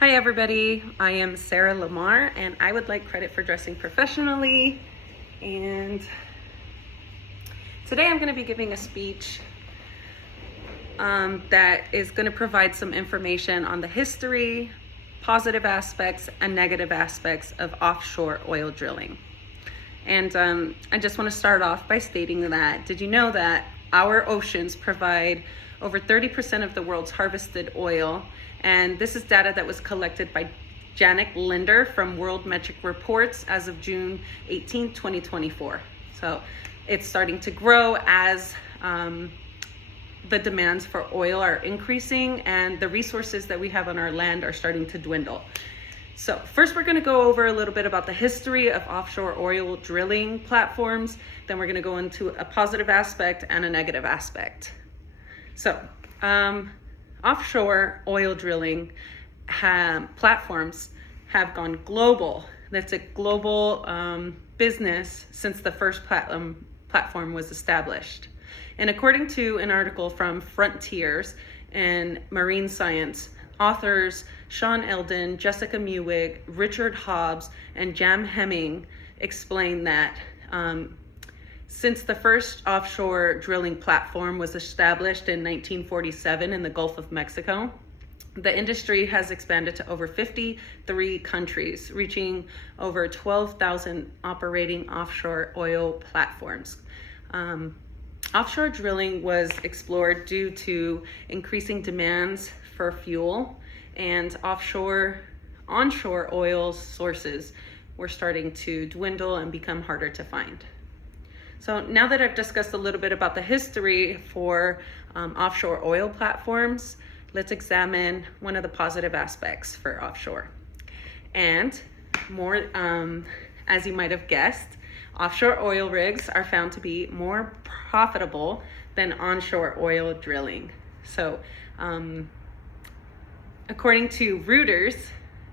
Hi everybody, I am Sarah Lamar and I would like credit for dressing professionally. And today I'm going to be giving a speech that is going to provide some information on the history, positive aspects and negative aspects of offshore oil drilling. And I just want to start off by stating that, did you know that our oceans provide over 30% of the world's harvested oil? And this is data that was collected by Janet Linder from World Metric Reports as of June 18, 2024. So it's starting to grow as the demands for oil are increasing and the resources that we have on our land are starting to dwindle. So first we're going to go over a little bit about the history of offshore oil drilling platforms. Then we're going to go into a positive aspect and a negative aspect. So offshore oil drilling platforms have gone global. That's a global business since the first platform was established. And according to an article from Frontiers in Marine Science, authors Sean Eldon, Jessica Mewig, Richard Hobbs, and Jam Hemming explain that since the first offshore drilling platform was established in 1947 in the Gulf of Mexico, the industry has expanded to over 53 countries, reaching over 12,000 operating offshore oil platforms. Offshore drilling was explored due to increasing demands for fuel, and onshore oil sources were starting to dwindle and become harder to find. So now that I've discussed a little bit about the history for offshore oil platforms, let's examine one of the positive aspects for offshore. And more, as you might have guessed, offshore oil rigs are found to be more profitable than onshore oil drilling. So according to Reuters,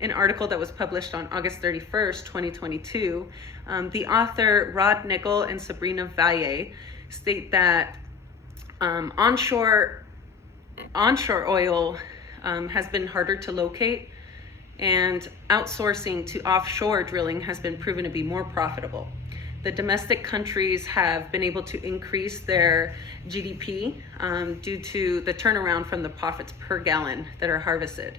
an article that was published on August 31st, 2022, the author Rod Nickel and Sabrina Valle state that onshore oil has been harder to locate, and outsourcing to offshore drilling has been proven to be more profitable. The domestic countries have been able to increase their GDP due to the turnaround from the profits per gallon that are harvested.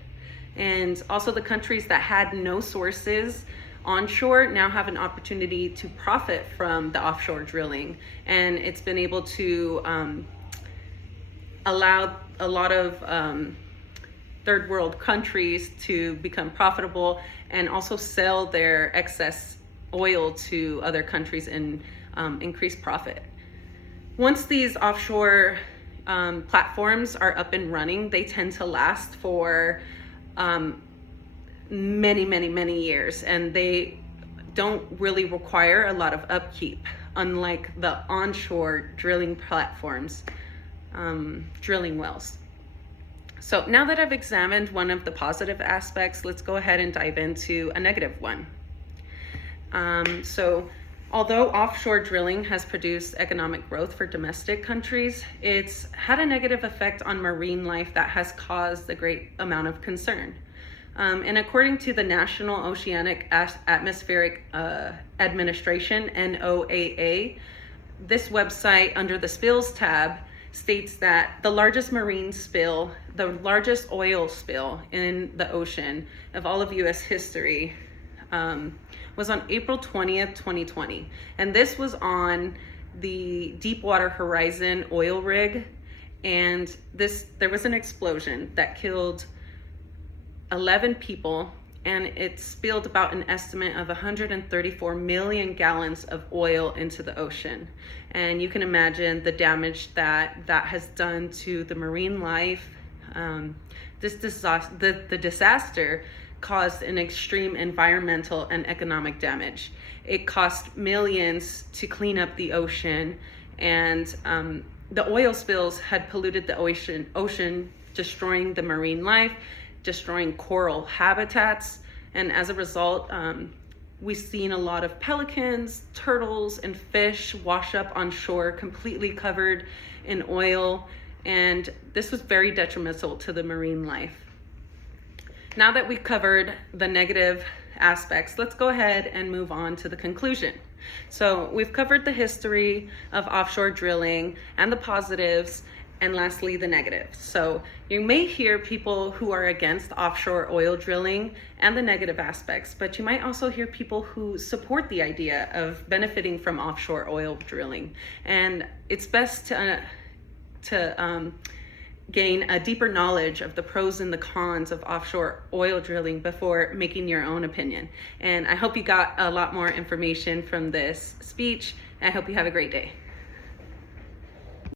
And also the countries that had no sources onshore now have an opportunity to profit from the offshore drilling. And it's been able to allow a lot of third world countries to become profitable and also sell their excess oil to other countries and increase profit. Once these offshore platforms are up and running, they tend to last for many years, and they don't really require a lot of upkeep, unlike the onshore drilling platforms, drilling wells. So now that I've examined one of the positive aspects, let's go ahead and dive into a negative one. So although offshore drilling has produced economic growth for domestic countries, it's had a negative effect on marine life that has caused a great amount of concern. And according to the National Oceanic Atmospheric Administration, NOAA, this website under the spills tab states that the largest marine spill, the largest oil spill in the ocean of all of US history, was on April 20th, 2020. And this was on the Deepwater Horizon oil rig. And there was an explosion that killed 11 people, and it spilled about an estimate of 134 million gallons of oil into the ocean. And you can imagine the damage that has done to the marine life. The disaster caused an extreme environmental and economic damage. It cost millions to clean up the ocean, and the oil spills had polluted the ocean, destroying the marine life, destroying coral habitats, and as a result, we've seen a lot of pelicans, turtles, and fish wash up on shore completely covered in oil, and this was very detrimental to the marine life. Now that we've covered the negative aspects, let's go ahead and move on to the conclusion. So we've covered the history of offshore drilling and the positives, and lastly, the negatives. So you may hear people who are against offshore oil drilling and the negative aspects, but you might also hear people who support the idea of benefiting from offshore oil drilling. And it's best to gain a deeper knowledge of the pros and the cons of offshore oil drilling before making your own opinion. And I hope you got a lot more information from this speech. I hope you have a great day.